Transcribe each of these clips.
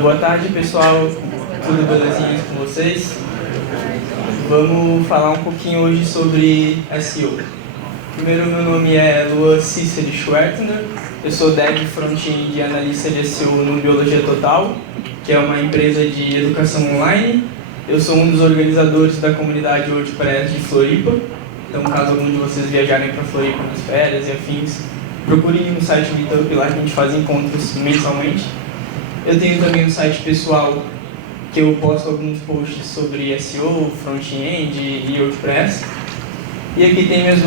Boa tarde, pessoal. Tudo belezinha com vocês? Vamos falar um pouquinho hoje sobre SEO. Primeiro, meu nome é Luan Cícero Schwertner. Eu sou Dev Front-End e analista de SEO no Biologia Total, que é uma empresa de educação online. Eu sou um dos organizadores da comunidade WordPress de Floripa. Então, caso algum de vocês viajarem para Floripa nas férias e afins, procurem no site Meetup, lá que a gente faz encontros mensalmente. Eu tenho também um site pessoal que eu posto alguns posts sobre SEO, front-end e WordPress. E aqui tem minhas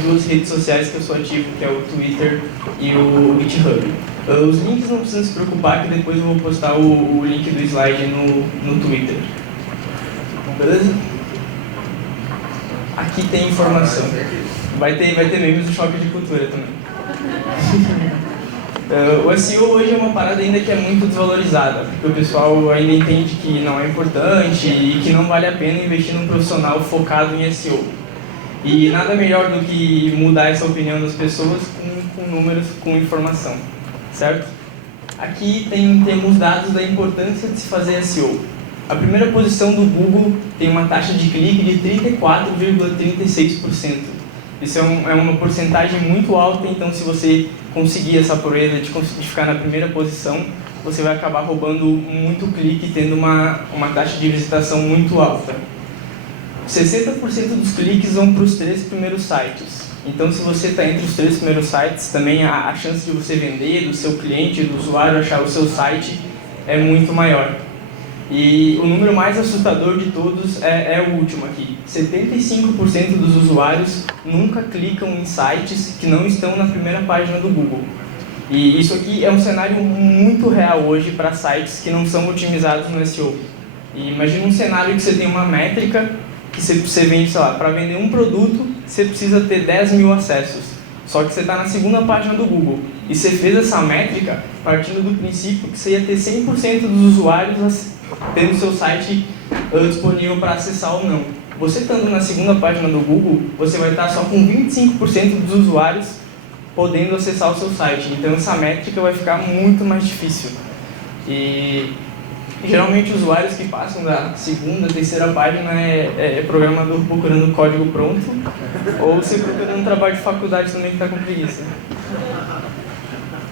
duas redes sociais que eu sou ativo, que é o Twitter e o GitHub. Os links não precisam se preocupar, que depois eu vou postar o link do slide no Twitter. Beleza? Aqui tem informação. Vai ter memes do Choque de Cultura também. O SEO hoje é uma parada ainda que é muito desvalorizada, porque o pessoal ainda entende que não é importante e que não vale a pena investir num profissional focado em SEO. E nada melhor do que mudar essa opinião das pessoas com números, com informação, certo? Aqui temos dados da importância de se fazer SEO. A primeira posição do Google tem uma taxa de clique de 34,36%. Isso é uma porcentagem muito alta, então se você conseguir essa proeza de ficar na primeira posição, você vai acabar roubando muito clique, tendo uma taxa de visitação muito alta. 60% dos cliques vão para os 3 primeiros sites. Então, se você está entre os 3 primeiros sites, também a chance de você vender, do seu cliente, do usuário achar o seu site é muito maior. E o número mais assustador de todos é o último aqui. 75% dos usuários nunca clicam em sites que não estão na primeira página do Google. E isso aqui é um cenário muito real hoje para sites que não são otimizados no SEO. E imagina um cenário que você tem uma métrica que você vende, sei lá, para vender um produto, você precisa ter 10 mil acessos. Só que você está na segunda página do Google. E você fez essa métrica partindo do princípio que você ia ter 100% dos usuários tendo seu site disponível para acessar ou não. Você estando na segunda página do Google, você vai estar só com 25% dos usuários podendo acessar o seu site. Então essa métrica vai ficar muito mais difícil. E geralmente os usuários que passam da segunda, terceira página é programador procurando código pronto, ou você procurando um trabalho de faculdade também que está com preguiça.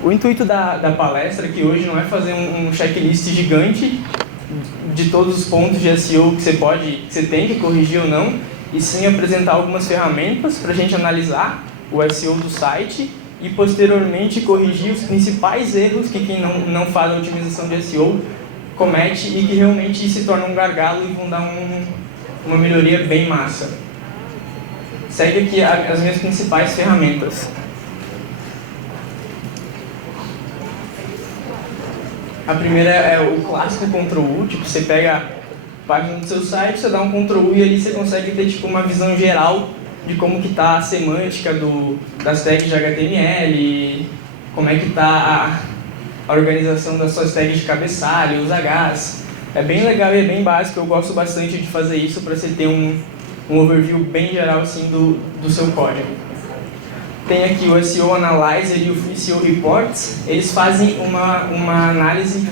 O intuito da palestra aqui hoje não é fazer um checklist gigante de todos os pontos de SEO que você tem que corrigir ou não, e sim apresentar algumas ferramentas para a gente analisar o SEO do site e posteriormente corrigir os principais erros que quem não faz a otimização de SEO comete e que realmente se tornam um gargalo e vão dar uma melhoria bem massa. Segue aqui as minhas principais ferramentas. A primeira é o clássico Ctrl+U, tipo, você pega a página do seu site, você dá um Ctrl+U e ali você consegue ter tipo, uma visão geral de como que está a semântica das tags de HTML, como é que está a organização das suas tags de cabeçalho, os Hs. É bem legal e é bem básico, eu gosto bastante de fazer isso para você ter um overview bem geral assim, do seu código. Tem aqui o SEO Analyzer e o SEO Reports, eles fazem uma análise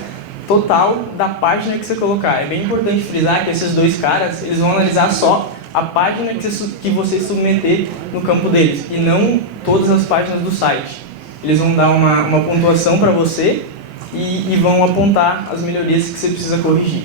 total da página que você colocar. É bem importante frisar que esses dois caras, eles vão analisar só a página que você submeter no campo deles, e não todas as páginas do site. Eles vão dar uma pontuação para você e vão apontar as melhorias que você precisa corrigir.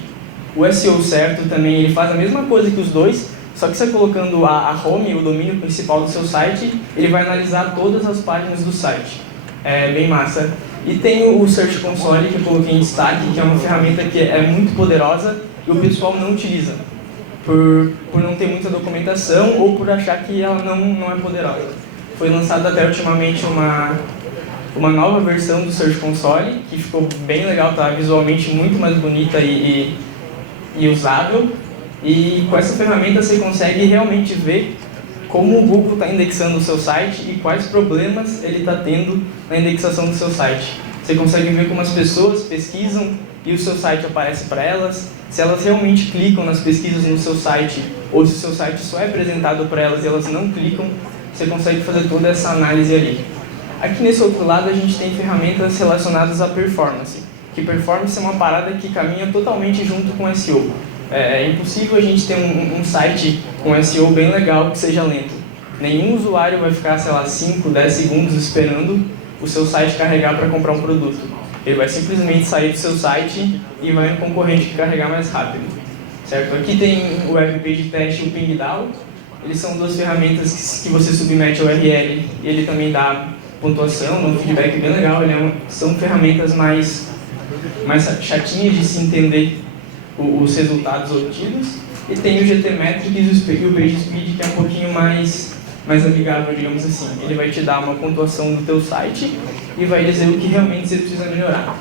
O SEO certo também, ele faz a mesma coisa que os dois, só que você colocando a home, o domínio principal do seu site, ele vai analisar todas as páginas do site. É bem massa. E tem o Search Console, que eu coloquei em destaque, que é uma ferramenta que é muito poderosa e o pessoal não utiliza, por não ter muita documentação ou por achar que ela não é poderosa. Foi lançada até ultimamente uma nova versão do Search Console, que ficou bem legal, tá visualmente muito mais bonita e usável. E com essa ferramenta você consegue realmente ver como o Google está indexando o seu site e quais problemas ele está tendo na indexação do seu site. Você consegue ver como as pessoas pesquisam e o seu site aparece para elas, se elas realmente clicam nas pesquisas no seu site ou se o seu site só é apresentado para elas e elas não clicam, você consegue fazer toda essa análise ali. Aqui nesse outro lado a gente tem ferramentas relacionadas à performance, que performance é uma parada que caminha totalmente junto com SEO. É impossível a gente ter um site com SEO bem legal que seja lento. Nenhum usuário vai ficar, sei lá, 5, 10 segundos esperando o seu site carregar para comprar um produto. Ele vai simplesmente sair do seu site e vai no concorrente carregar mais rápido. Certo? Aqui tem o Web Page Test e o PingDAO. Eles são duas ferramentas que você submete ao URL e ele também dá pontuação, dá um feedback bem legal. São ferramentas mais chatinhas de se entender os resultados obtidos. E tem o GTmetrix e o PageSpeed, que é um pouquinho mais amigável, digamos assim. Ele vai te dar uma pontuação do teu site e vai dizer o que realmente você precisa melhorar.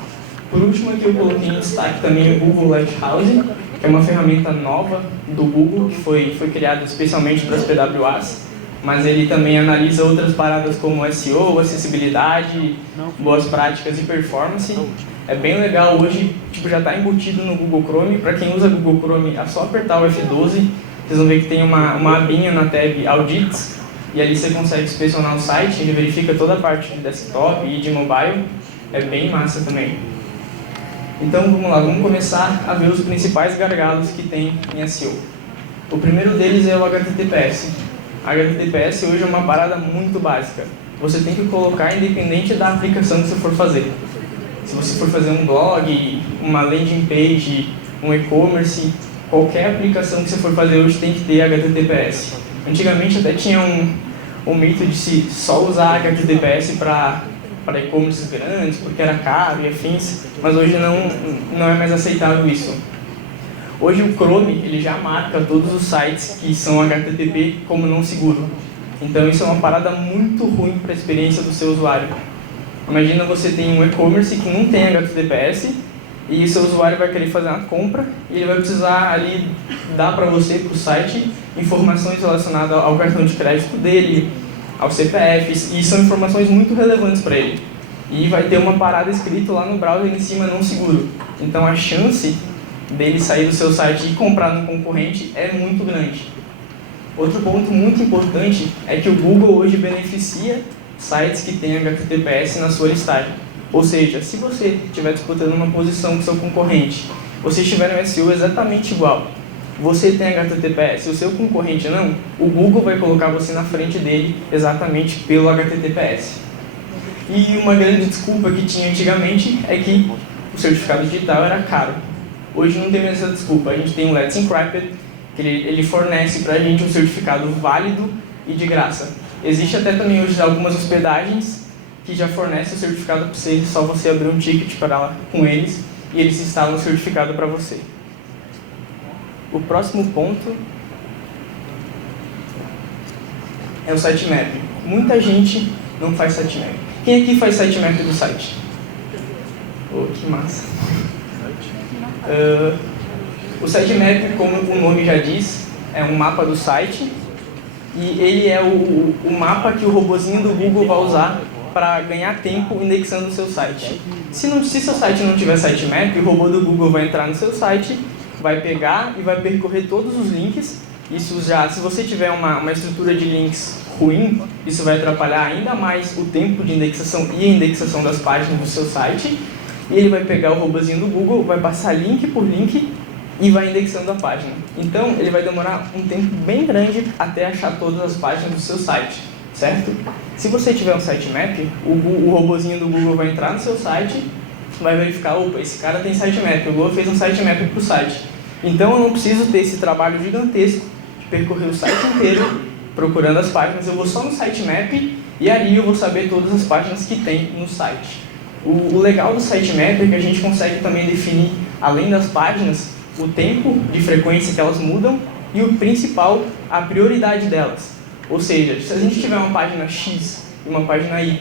Por último, aqui eu coloquei em destaque também o Google Lighthouse, que é uma ferramenta nova do Google, que foi criada especialmente para as PWAs, mas ele também analisa outras paradas como SEO, acessibilidade, boas práticas e performance. É bem legal, hoje já está embutido no Google Chrome. Para quem usa Google Chrome, é só apertar o F12, vocês vão ver que tem uma abinha na tab Audits, e ali você consegue inspecionar o site, ele verifica toda a parte de desktop e de mobile, é bem massa também. Então vamos lá, vamos começar a ver os principais gargalos que tem em SEO. O primeiro deles é o HTTPS. HTTPS hoje é uma parada muito básica. Você tem que colocar independente da aplicação que você for fazer. Se você for fazer um blog, uma landing page, um e-commerce, qualquer aplicação que você for fazer hoje tem que ter HTTPS. Antigamente até tinha um mito de se só usar HTTPS para e-commerces grandes, porque era caro e afins, mas hoje não é mais aceitável isso. Hoje o Chrome ele já marca todos os sites que são HTTP como não seguro. Então isso é uma parada muito ruim para a experiência do seu usuário. Imagina você tem um e-commerce que não tem HTTPS e o seu usuário vai querer fazer uma compra e ele vai precisar ali dar para você, para o site, informações relacionadas ao cartão de crédito dele, ao CPF, e são informações muito relevantes para ele. E vai ter uma parada escrita lá no browser em cima, não seguro. Então a chance dele sair do seu site e comprar no concorrente é muito grande. Outro ponto muito importante é que o Google hoje beneficia sites que têm HTTPS na sua listagem. Ou seja, se você estiver disputando uma posição com seu concorrente, você estiver no SEO exatamente igual, você tem HTTPS, o seu concorrente não, o Google vai colocar você na frente dele exatamente pelo HTTPS. E uma grande desculpa que tinha antigamente é que o certificado digital era caro. Hoje não tem mais essa desculpa, a gente tem o Let's Encrypted, que ele fornece para a gente um certificado válido e de graça. Existe até também hoje algumas hospedagens que já fornecem o certificado para você, só você abrir um ticket para lá com eles e eles instalam o certificado para você. O próximo ponto é o sitemap. Muita gente não faz sitemap. Quem aqui faz sitemap do site? Oh, que massa! O sitemap, como o nome já diz, é um mapa do site e ele é o mapa que o robozinho do Google vai usar para ganhar tempo indexando o seu site. Se seu site não tiver sitemap, o robô do Google vai entrar no seu site, vai pegar e vai percorrer todos os links. Isso já, se você tiver uma estrutura de links ruim, isso vai atrapalhar ainda mais o tempo de indexação e a indexação das páginas do seu site. E ele vai pegar o robozinho do Google, vai passar link por link e vai indexando a página. Então, ele vai demorar um tempo bem grande até achar todas as páginas do seu site, certo? Se você tiver um sitemap, o robozinho do Google vai entrar no seu site, vai verificar, opa, esse cara tem sitemap, o Google fez um sitemap para o site. Então, eu não preciso ter esse trabalho gigantesco de percorrer o site inteiro procurando as páginas, eu vou só no sitemap e ali eu vou saber todas as páginas que tem no site. O legal do sitemap é que a gente consegue também definir, além das páginas, o tempo de frequência que elas mudam e o principal, a prioridade delas. Ou seja, se a gente tiver uma página X e uma página Y,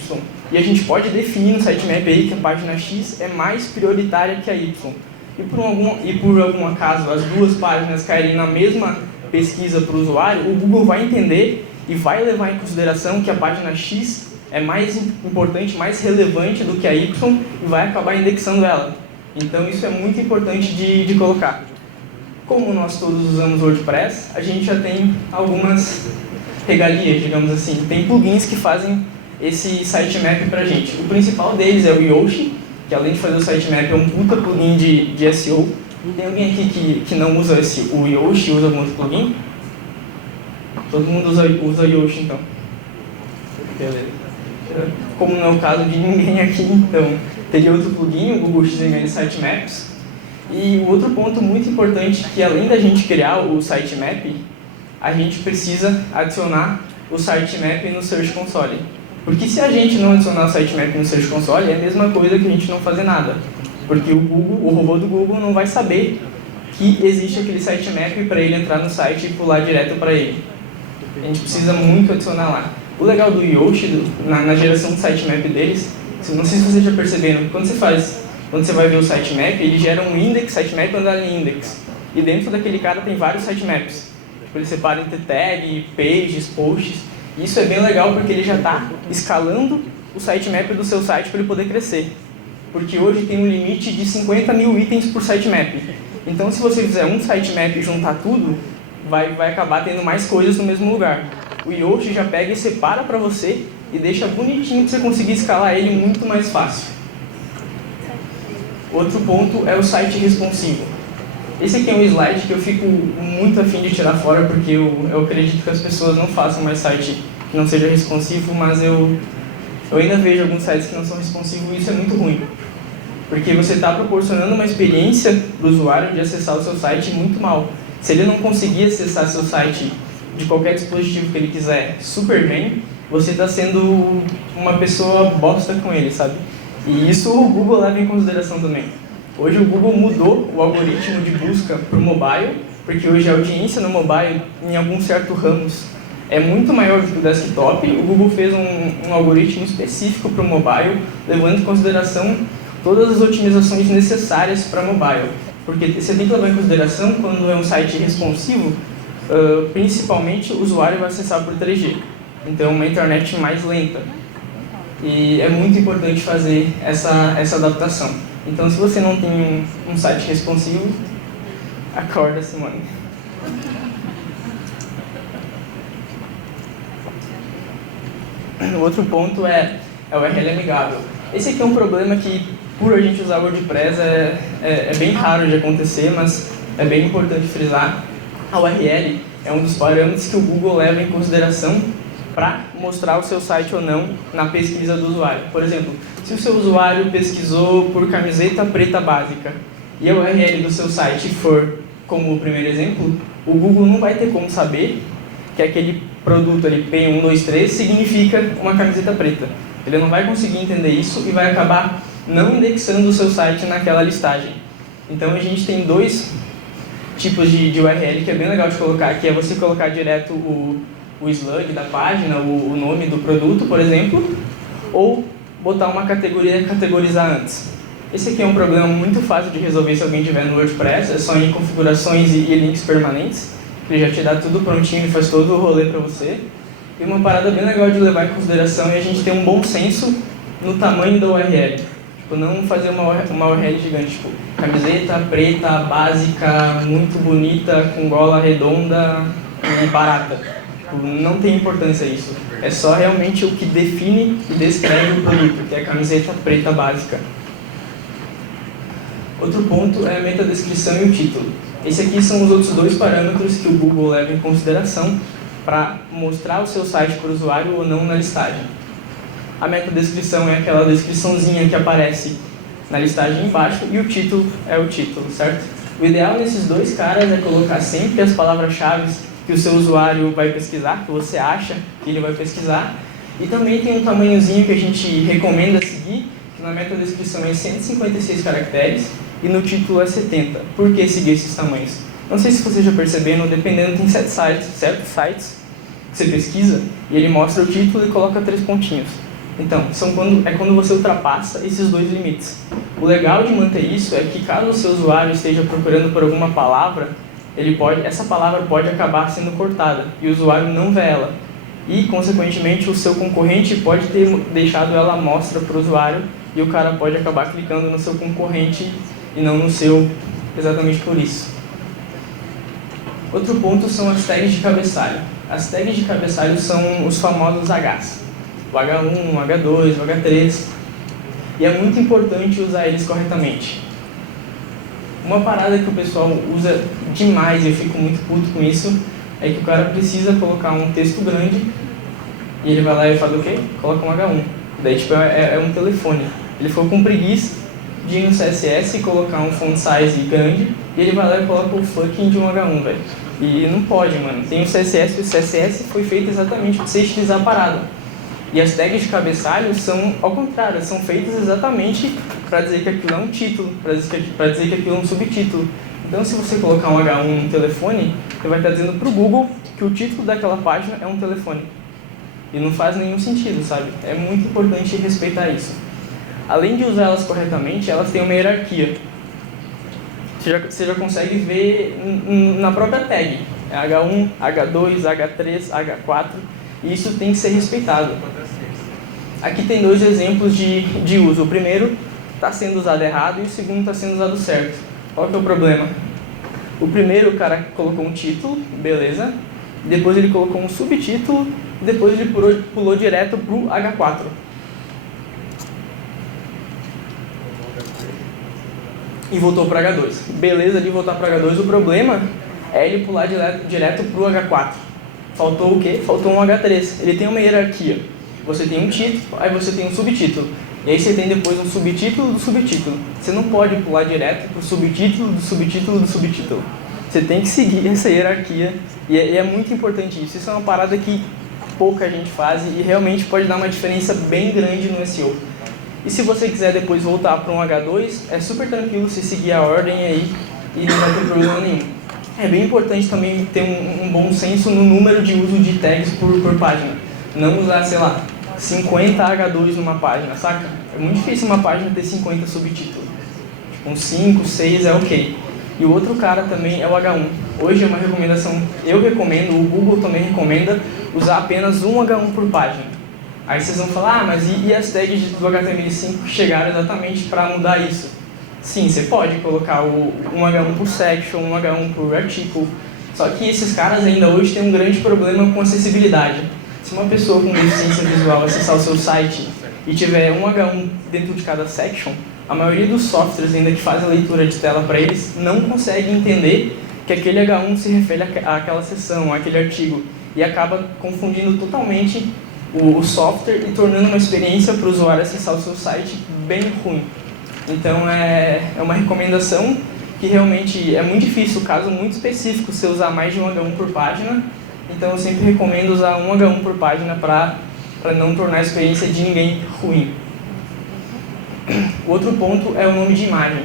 e a gente pode definir no sitemap aí que a página X é mais prioritária que a Y, e por algum acaso as duas páginas caírem na mesma pesquisa para o usuário, o Google vai entender e vai levar em consideração que a página X é mais importante, mais relevante do que a Y e vai acabar indexando ela. Então isso é muito importante de colocar. Como nós todos usamos WordPress, a gente já tem algumas regalias, digamos assim. Tem plugins que fazem esse sitemap pra gente. O principal deles é o Yoast, que além de fazer o sitemap é um puta plugin de SEO. Tem alguém aqui que não usa o Yoast, usa algum outro plugin? Todo mundo usa Yoast, então. Beleza. Como não é o caso de ninguém aqui, então teria outro plugin, o Google XML Sitemaps. E o outro ponto muito importante, que além da gente criar o sitemap, a gente precisa adicionar o sitemap no Search Console. Porque se a gente não adicionar o sitemap no Search Console, é a mesma coisa que a gente não fazer nada. Porque o robô do Google não vai saber que existe aquele sitemap para ele entrar no site e pular direto para ele. A gente precisa muito adicionar lá. O legal do Yoast, na geração do sitemap deles, não sei se vocês já perceberam, quando você vai ver o sitemap, ele gera um index, sitemap underline index. E dentro daquele cara tem vários sitemaps. Ele separa entre tag, pages, posts. Isso é bem legal porque ele já está escalando o sitemap do seu site para ele poder crescer. Porque hoje tem um limite de 50 mil itens por sitemap. Então se você fizer um sitemap e juntar tudo, vai acabar tendo mais coisas no mesmo lugar. O Yoast já pega e separa para você e deixa bonitinho para você conseguir escalar ele muito mais fácil. Outro ponto é o site responsivo. Esse aqui é um slide que eu fico muito afim de tirar fora porque eu acredito que as pessoas não façam mais site que não seja responsivo, mas eu ainda vejo alguns sites que não são responsivos e isso é muito ruim. Porque você está proporcionando uma experiência para o usuário de acessar o seu site muito mal. Se ele não conseguir acessar seu site de qualquer dispositivo que ele quiser super bem, você está sendo uma pessoa bosta com ele, sabe? E isso o Google leva em consideração também. Hoje o Google mudou o algoritmo de busca para o mobile, porque hoje a audiência no mobile, em alguns certos ramos, é muito maior do que o desktop. O Google fez um algoritmo específico para o mobile, levando em consideração todas as otimizações necessárias para mobile. Porque você tem que levar em consideração, quando é um site responsivo, principalmente o usuário vai acessar por 3G. Então, uma internet mais lenta. E é muito importante fazer essa adaptação. Então, se você não tem um site responsivo, acorda, Simone. O outro ponto é o URL amigável. Esse aqui é um problema que, por a gente usar WordPress, é bem raro de acontecer, mas é bem importante frisar. A URL é um dos parâmetros que o Google leva em consideração para mostrar o seu site ou não na pesquisa do usuário. Por exemplo, se o seu usuário pesquisou por camiseta preta básica e a URL do seu site for como o primeiro exemplo, o Google não vai ter como saber que aquele produto ali, P123, significa uma camiseta preta. Ele não vai conseguir entender isso e vai acabar não indexando o seu site naquela listagem. Então a gente tem dois tipos de URL que é bem legal de colocar, que é você colocar direto o slug da página, o nome do produto, por exemplo, ou botar uma categoria e categorizar antes. Esse aqui é um problema muito fácil de resolver se alguém tiver no WordPress, é só ir em configurações e links permanentes, que ele já te dá tudo prontinho e faz todo o rolê para você. E uma parada bem legal de levar em consideração é a gente ter um bom senso no tamanho da URL. Tipo, não fazer uma URL gigante, tipo, camiseta preta, básica, muito bonita, com gola redonda e barata. Tipo, não tem importância isso. É só realmente o que define e descreve o produto, que é a camiseta preta básica. Outro ponto é a metadescrição e o título. Esse aqui são os outros dois parâmetros que o Google leva em consideração para mostrar o seu site para o usuário ou não na listagem. A metadescrição é aquela descriçãozinha que aparece na listagem embaixo e o título é o título, certo? O ideal nesses dois caras é colocar sempre as palavras-chave que o seu usuário vai pesquisar, que você acha que ele vai pesquisar. E também tem um tamanhozinho que a gente recomenda seguir, que na metadescrição é 156 caracteres e no título é 70. Por que seguir esses tamanhos? Não sei se vocês já perceberam, dependendo, tem certos sites que você pesquisa e ele mostra o título e coloca 3 pontinhos. Então, quando você ultrapassa esses dois limites. O legal de manter isso é que caso o seu usuário esteja procurando por alguma palavra, essa palavra pode acabar sendo cortada e o usuário não vê ela. E, consequentemente, o seu concorrente pode ter deixado ela à mostra para o usuário e o cara pode acabar clicando no seu concorrente e não no seu, exatamente por isso. Outro ponto são as tags de cabeçalho. As tags de cabeçalho são os famosos Hs. o H1, o H2, o H3. E é muito importante usar eles corretamente. Uma parada que o pessoal usa demais, e eu fico muito puto com isso, é que o cara precisa colocar um texto grande e ele vai lá e faz o quê? Coloca um H1. Daí tipo, é um telefone. Ele ficou com preguiça de ir no CSS e colocar um font size grande e ele vai lá e coloca o fucking de um H1, velho. E não pode, mano. Tem o CSS foi feito exatamente para você estilizar a parada. E as tags de cabeçalho são, ao contrário, são feitas exatamente para dizer que aquilo é um título, para dizer que aquilo é um subtítulo. Então, se você colocar um H1 no telefone, você vai estar dizendo para o Google que o título daquela página é um telefone. E não faz nenhum sentido, sabe? É muito importante respeitar isso. Além de usar elas corretamente, elas têm uma hierarquia. Você já consegue ver na própria tag. É H1, H2, H3, H4. E isso tem que ser respeitado. Aqui tem dois exemplos de uso. O primeiro está sendo usado errado e o segundo está sendo usado certo. Qual que é o problema? O primeiro, o cara colocou um título, beleza. Depois ele colocou um subtítulo. Depois ele pulou direto para o H4. E voltou para H2. Beleza de voltar para H2. O problema é ele pular direto para o H4. Faltou o quê? Faltou um H3. Ele tem uma hierarquia. Você tem um título, aí você tem um subtítulo. E aí você tem depois um subtítulo do subtítulo. Você não pode pular direto para o subtítulo do subtítulo do subtítulo. Você tem que seguir essa hierarquia. E é muito importante isso. Isso é uma parada que pouca gente faz e realmente pode dar uma diferença bem grande no SEO. E se você quiser depois voltar para um H2, é super tranquilo você seguir a ordem aí e não vai ter problema nenhum. É bem importante também ter um bom senso no número de uso de tags por página. Não usar, sei lá, 50 H2 numa página, saca? É muito difícil uma página ter 50 subtítulos. Com 5, 6 é ok. E o outro cara também é o H1. Hoje é uma recomendação, eu recomendo, o Google também recomenda, usar apenas um H1 por página. Aí vocês vão falar, mas e as tags do HTML5 que chegaram exatamente para mudar isso? Sim, você pode colocar um H1 por section, um H1 por artigo. Só que esses caras ainda hoje têm um grande problema com acessibilidade. Se uma pessoa com deficiência visual acessar o seu site e tiver um H1 dentro de cada section, a maioria dos softwares ainda que fazem a leitura de tela para eles não consegue entender que aquele H1 se refere àquela seção, àquele artigo, e acaba confundindo totalmente o software e tornando uma experiência para o usuário acessar o seu site bem ruim. Então é uma recomendação que realmente é muito difícil, caso muito específico, você usar mais de um H1 por página. Então eu sempre recomendo usar um H1 por página para não tornar a experiência de ninguém ruim. O outro ponto é o nome de imagem.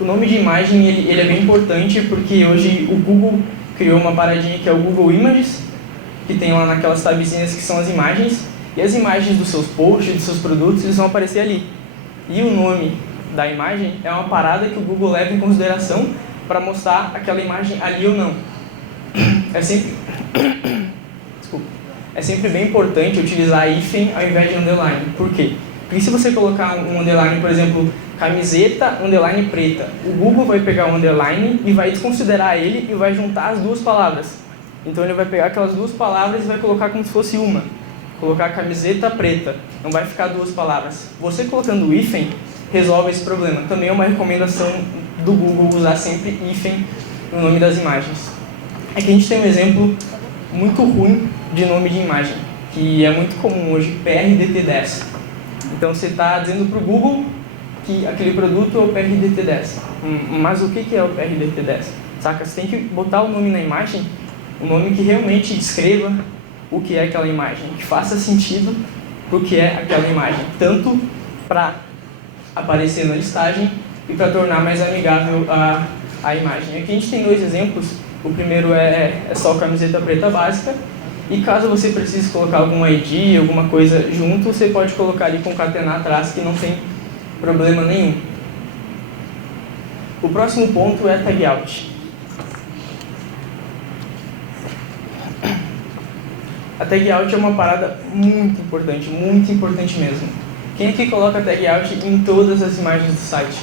O nome de imagem ele é bem importante porque hoje o Google criou uma paradinha que é o Google Images, que tem lá naquelas tabzinhas que são as imagens, e as imagens dos seus posts, dos seus produtos, eles vão aparecer ali. E o nome da imagem é uma parada que o Google leva em consideração para mostrar aquela imagem ali ou não. É sempre bem importante utilizar hífen ao invés de underline. Por quê? Porque se você colocar um underline, por exemplo, camiseta, underline preta, o Google vai pegar o underline e vai desconsiderar ele e vai juntar as duas palavras. Então ele vai pegar aquelas duas palavras e vai colocar como se fosse uma. Colocar camiseta preta, não vai ficar duas palavras. Você colocando o hífen resolve esse problema. Também é uma recomendação do Google usar sempre hífen no nome das imagens. Aqui a gente tem um exemplo muito ruim de nome de imagem, que é muito comum hoje, PRDT10. Então você está dizendo para o Google que aquele produto é o PRDT10. Mas o que é o PRDT10? Saca? Você tem que botar o nome na imagem, um nome que realmente descreva o que é aquela imagem, que faça sentido para o que é aquela imagem, tanto para aparecer na listagem e para tornar mais amigável a imagem. Aqui a gente tem dois exemplos. O primeiro é só a camiseta preta básica, e caso você precise colocar algum ID, alguma coisa junto, você pode colocar ali concatenar atrás, que não tem problema nenhum. O próximo ponto é tag out. A tag out é uma parada muito importante mesmo. Quem aqui coloca tag out em todas as imagens do site?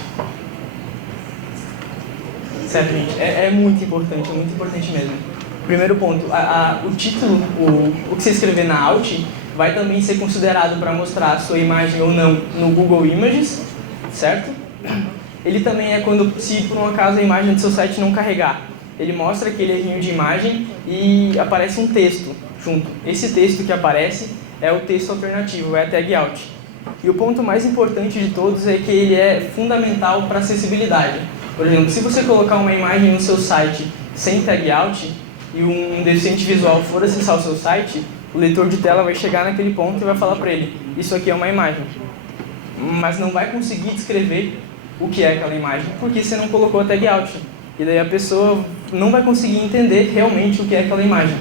Certo, gente? É muito importante mesmo. Primeiro ponto, o título, o que você escrever na alt, vai também ser considerado para mostrar a sua imagem ou não no Google Images, certo? Ele também é quando, se por um acaso a imagem do seu site não carregar, ele mostra aquele errinho de imagem e aparece um texto junto. Esse texto que aparece é o texto alternativo, é a tag out. E o ponto mais importante de todos é que ele é fundamental para acessibilidade. Por exemplo, se você colocar uma imagem no seu site sem tag out e um deficiente visual for acessar o seu site, o leitor de tela vai chegar naquele ponto e vai falar para ele: isso aqui é uma imagem. Mas não vai conseguir descrever o que é aquela imagem, porque você não colocou a tag out. E daí a pessoa não vai conseguir entender realmente o que é aquela imagem.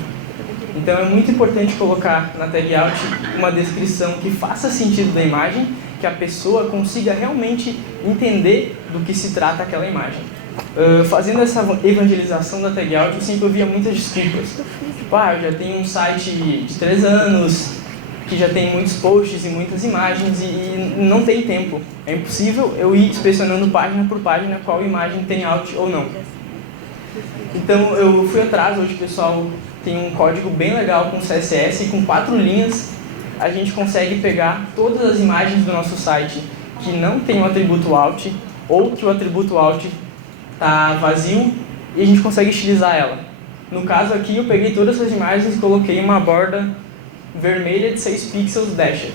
Então é muito importante colocar na tag out uma descrição que faça sentido da imagem, que a pessoa consiga realmente entender do que se trata aquela imagem. Fazendo essa evangelização da tag out, eu sempre ouvia muitas desculpas. Tipo, eu já tenho um site de 3 anos, que já tem muitos posts e muitas imagens e não tem tempo. É impossível eu ir inspecionando página por página qual imagem tem out ou não. Então eu fui atrás, hoje o pessoal tem um código bem legal com CSS e com 4 linhas a gente consegue pegar todas as imagens do nosso site que não tem o atributo out ou que o atributo out está vazio e a gente consegue estilizar ela. No caso aqui eu peguei todas essas imagens e coloquei uma borda vermelha de 6 pixels dashed.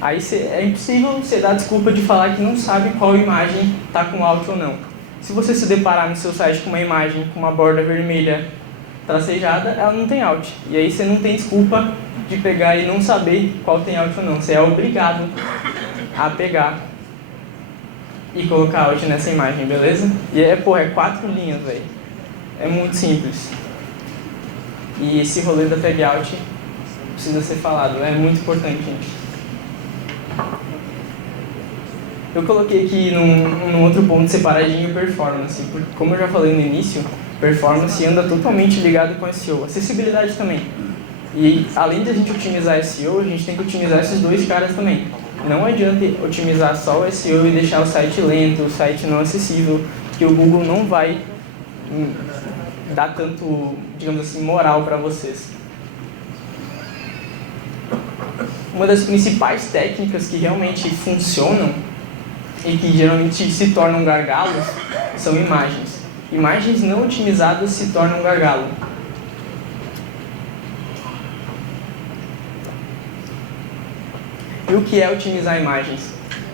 Aí é impossível você dar desculpa de falar que não sabe qual imagem está com out ou não. Se você se deparar no seu site com uma imagem com uma borda vermelha tracejada, ela não tem out. E aí você não tem desculpa de pegar e não saber qual tem out ou não. Você é obrigado a pegar e colocar out nessa imagem, beleza? E é 4 linhas, velho. É muito simples. E esse rolê da tag out precisa ser falado, é muito importante, gente. Eu coloquei aqui num outro ponto separadinho performance, porque como eu já falei no início, performance anda totalmente ligado com SEO, acessibilidade também. E além de a gente otimizar SEO, a gente tem que otimizar esses dois caras também. Não adianta otimizar só o SEO e deixar o site lento, o site não acessível, que o Google não vai dar tanto, digamos assim, moral para vocês. Uma das principais técnicas que realmente funcionam e que geralmente se tornam gargalos são imagens. Imagens não otimizadas se tornam gargalo. E o que é otimizar imagens?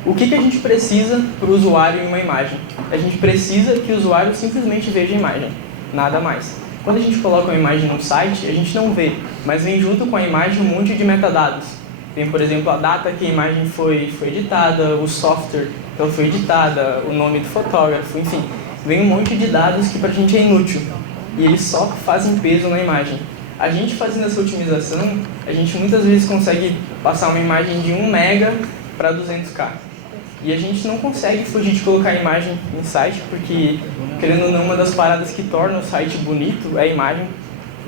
O que a gente precisa para o usuário em uma imagem? A gente precisa que o usuário simplesmente veja a imagem, nada mais. Quando a gente coloca uma imagem no site, a gente não vê, mas vem junto com a imagem um monte de metadados. Vem, por exemplo, a data que a imagem foi editada, o software que ela foi editada, o nome do fotógrafo, enfim. Vem um monte de dados que pra gente é inútil. E eles só fazem peso na imagem. A gente fazendo essa otimização, a gente muitas vezes consegue passar uma imagem de 1 mega para 200k. E a gente não consegue fugir de colocar a imagem em site, porque, querendo ou não, uma das paradas que torna o site bonito é a imagem.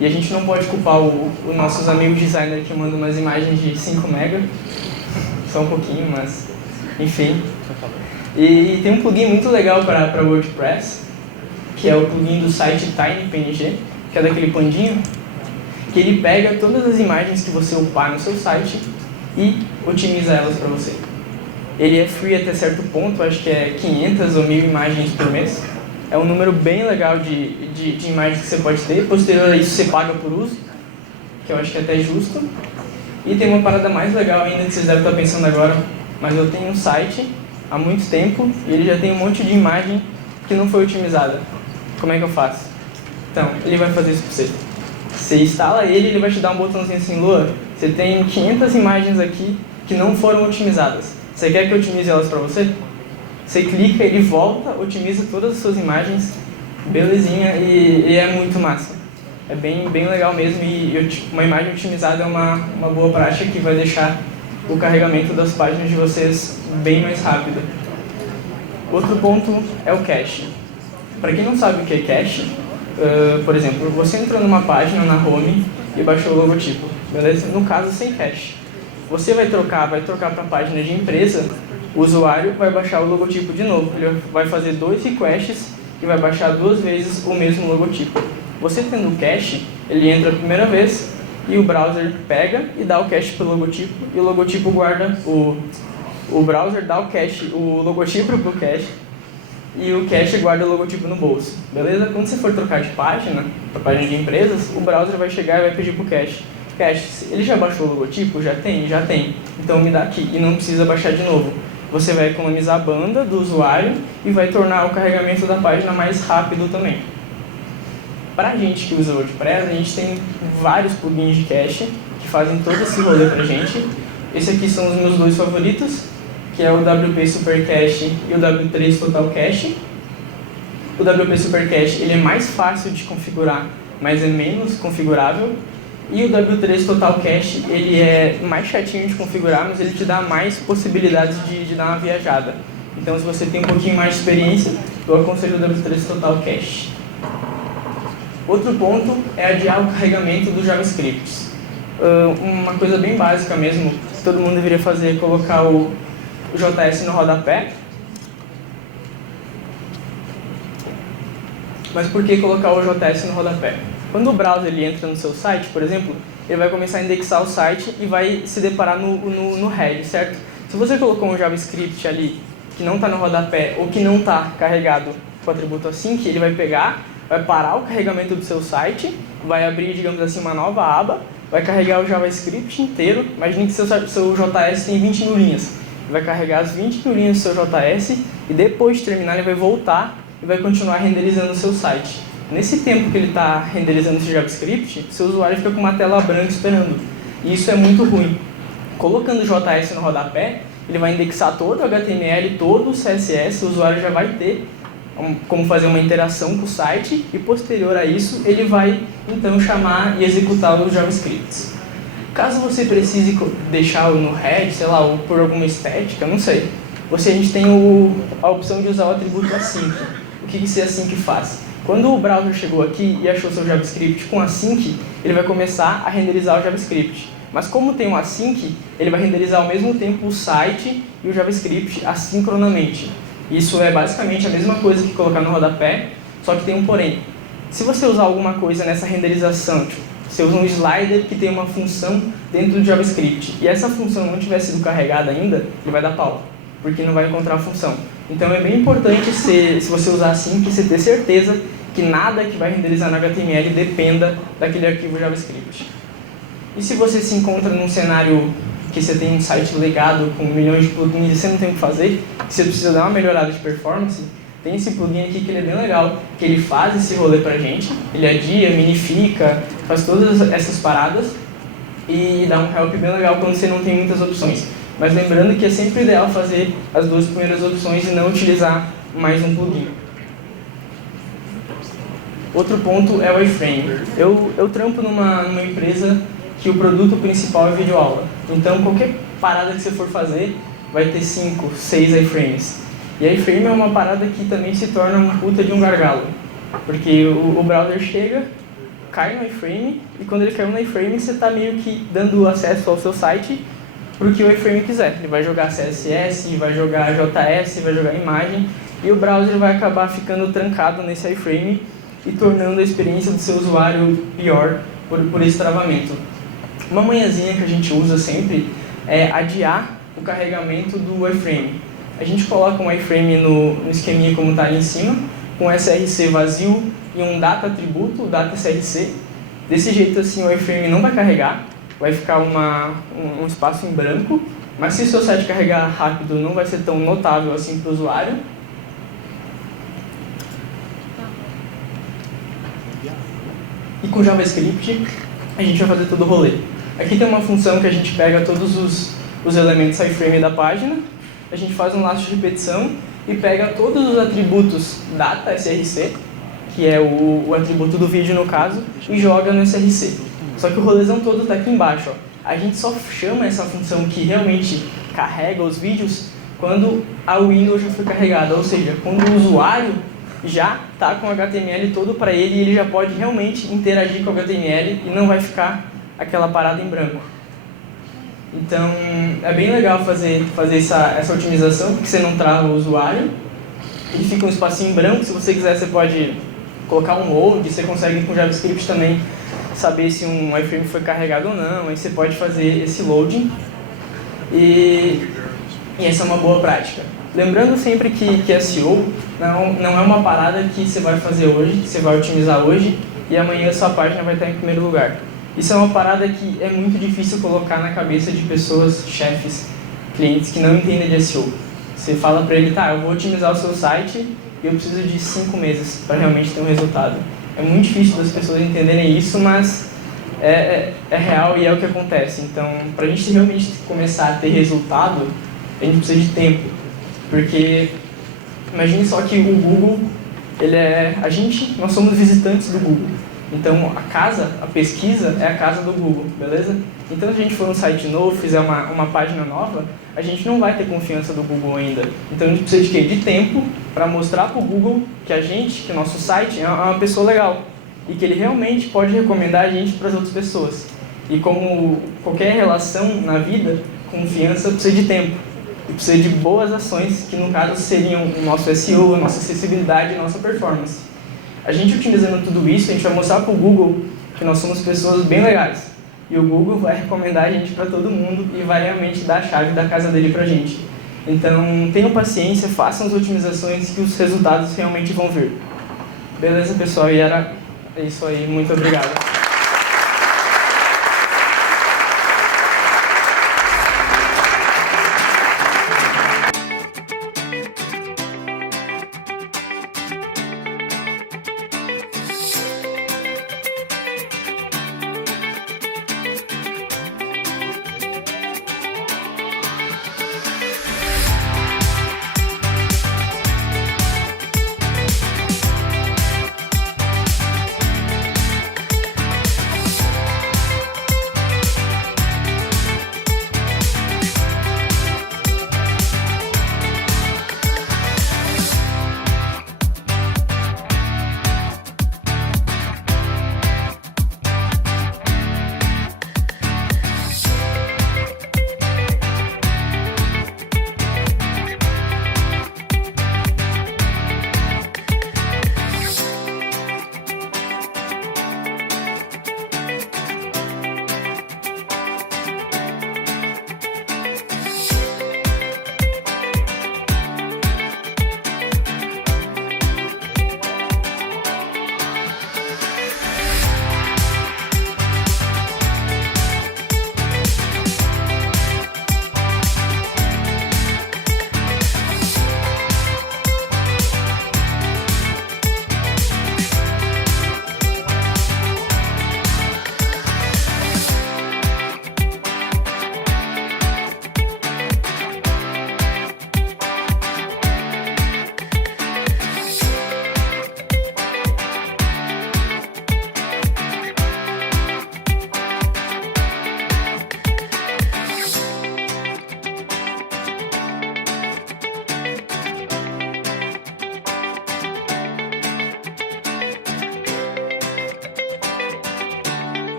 E a gente não pode culpar os nossos amigos designers que mandam umas imagens de 5 mega, só um pouquinho, mas enfim. E tem um plugin muito legal para WordPress, que é o plugin do site TinyPNG, que é daquele pandinho, que ele pega todas as imagens que você upar no seu site e otimiza elas para você. Ele é free até certo ponto, acho que é 500 ou 1000 imagens por mês. É um número bem legal de imagens que você pode ter. Posterior a isso, você paga por uso, que eu acho que é até justo. E tem uma parada mais legal ainda que vocês devem estar pensando agora, mas eu tenho um site há muito tempo e ele já tem um monte de imagem que não foi otimizada. Como é que eu faço? Então, ele vai fazer isso para você. Você instala ele vai te dar um botãozinho assim: Lua, você tem 500 imagens aqui que não foram otimizadas. Você quer que eu otimize elas para você? Você clica, ele volta, otimiza todas as suas imagens, belezinha, e é muito massa. É bem legal mesmo, e uma imagem otimizada é uma boa prática que vai deixar o carregamento das páginas de vocês bem mais rápido. Outro ponto é o cache. Para quem não sabe o que é cache, por exemplo, você entrou numa página na home e baixou o logotipo, beleza? No caso, sem cache. Você vai trocar para a página de empresa, o usuário vai baixar o logotipo de novo. Ele vai fazer 2 requests e vai baixar 2 vezes o mesmo logotipo. Você tendo o cache, ele entra a primeira vez, e o browser pega e dá o cache para o logotipo, e o logotipo guarda, o browser dá o logotipo para o cache, e o cache guarda o logotipo no bolso, beleza? Quando você for trocar de página, para página de empresas, o browser vai chegar e vai pedir para o cache. Cache, ele já baixou o logotipo? Já tem? Já tem. Então me dá aqui, e não precisa baixar de novo. Você vai economizar a banda do usuário e vai tornar o carregamento da página mais rápido também. Para a gente que usa o WordPress, a gente tem vários plugins de cache que fazem todo esse rolê para a gente. Esse aqui são os meus dois favoritos, que é o WP Super Cache e o W3 Total Cache. O WP Super Cache ele é mais fácil de configurar, mas é menos configurável. E o W3 Total Cache ele é mais chatinho de configurar, mas ele te dá mais possibilidades de dar uma viajada. Então, se você tem um pouquinho mais de experiência, eu aconselho o W3 Total Cache. Outro ponto é adiar o carregamento do JavaScript. Uma coisa bem básica mesmo, que todo mundo deveria fazer é colocar o JS no rodapé. Mas por que colocar o JS no rodapé? Quando o browser ele entra no seu site, por exemplo, ele vai começar a indexar o site e vai se deparar no head, certo? Se você colocou um JavaScript ali que não está no rodapé ou que não está carregado com o atributo async, ele vai pegar, vai parar o carregamento do seu site, vai abrir, digamos assim, uma nova aba, vai carregar o JavaScript inteiro. Imagine que seu JS tem 20 mil linhas. Ele vai carregar as 20 mil linhas do seu JS e depois de terminar ele vai voltar e vai continuar renderizando o seu site. Nesse tempo que ele está renderizando esse JavaScript, seu usuário fica com uma tela branca esperando. E isso é muito ruim. Colocando o JS no rodapé, ele vai indexar todo o HTML, todo o CSS, o usuário já vai ter como fazer uma interação com o site e posterior a isso, ele vai então chamar e executar os JavaScripts. Caso você precise deixar no head, sei lá, ou por alguma estética, não sei, a gente tem a opção de usar o atributo async. O que esse async faz? Quando o browser chegou aqui e achou seu JavaScript com async, ele vai começar a renderizar o JavaScript. Mas como tem um async, ele vai renderizar ao mesmo tempo o site e o JavaScript assincronamente. Isso é basicamente a mesma coisa que colocar no rodapé, só que tem um porém. Se você usar alguma coisa nessa renderização, tipo, você usa um slider que tem uma função dentro do JavaScript, e essa função não tiver sido carregada ainda, ele vai dar pau, porque não vai encontrar a função. Então é bem importante, se você usar assim, que você ter certeza que nada que vai renderizar no HTML dependa daquele arquivo JavaScript. E se você se encontra num cenário que você tem um site legado com milhões de plugins e você não tem o que fazer, que você precisa dar uma melhorada de performance, tem esse plugin aqui que ele é bem legal, que ele faz esse rolê pra gente, ele adia, minifica, faz todas essas paradas e dá um help bem legal quando você não tem muitas opções. Mas lembrando que é sempre ideal fazer as duas primeiras opções e não utilizar mais um plugin. Outro ponto é o iframe. Eu trampo numa empresa que o produto principal é videoaula. Então qualquer parada que você for fazer vai ter 5, 6 iframes. E iframe é uma parada que também se torna um puta de um gargalo. Porque o browser chega, cai no iframe, e quando ele caiu no iframe você está meio que dando acesso ao seu site para o que o iframe quiser. Ele vai jogar CSS, vai jogar JS, vai jogar imagem, e o browser vai acabar ficando trancado nesse iframe e tornando a experiência do seu usuário pior por esse travamento. Uma manhãzinha que a gente usa sempre é adiar o carregamento do iframe. A gente coloca um iframe no esqueminha como está ali em cima, com src vazio e um data atributo, o data src. Desse jeito assim o iframe não vai carregar, vai ficar um espaço em branco, mas se o seu site carregar rápido não vai ser tão notável assim para o usuário. E com JavaScript a gente vai fazer todo o rolê. Aqui tem uma função que a gente pega todos os elementos iframe da página, a gente faz um laço de repetição e pega todos os atributos data src, que é o atributo do vídeo no caso, e joga no src. Só que o rolezão todo está aqui embaixo. Ó. A gente só chama essa função que realmente carrega os vídeos quando a Windows já foi carregada, ou seja, quando o usuário já está com o HTML todo para ele e ele já pode realmente interagir com o HTML e não vai ficar aquela parada em branco. Então, é bem legal fazer essa otimização, porque você não trava o usuário. Ele fica um espacinho em branco, se você quiser você pode colocar um mode, você consegue com JavaScript também saber se um iframe foi carregado ou não, aí você pode fazer esse loading e essa é uma boa prática. Lembrando sempre que SEO não é uma parada que você vai fazer hoje, que você vai otimizar hoje e amanhã a sua página vai estar em primeiro lugar. Isso é uma parada que é muito difícil colocar na cabeça de pessoas, chefes, clientes que não entendem de SEO. Você fala para ele, tá, eu vou otimizar o seu site e eu preciso de 5 meses para realmente ter um resultado. É muito difícil das pessoas entenderem isso, mas é real e é o que acontece. Então, para a gente realmente começar a ter resultado, a gente precisa de tempo. Porque imagine só que o Google, nós somos visitantes do Google. Então a pesquisa é a casa do Google, beleza? Então se a gente for um site novo, fizer uma página nova, a gente não vai ter confiança do Google ainda. Então a gente precisa de quê? De tempo para mostrar para o Google que o nosso site é uma pessoa legal e que ele realmente pode recomendar a gente para as outras pessoas. E como qualquer relação na vida, confiança precisa de tempo. E precisa de boas ações, que no caso seriam o nosso SEO, a nossa acessibilidade e a nossa performance. A gente utilizando tudo isso, a gente vai mostrar para o Google que nós somos pessoas bem legais. E o Google vai recomendar a gente para todo mundo e vai realmente dar a chave da casa dele para a gente. Então, tenham paciência, façam as otimizações que os resultados realmente vão vir. Beleza, pessoal? E era isso aí. Muito obrigado.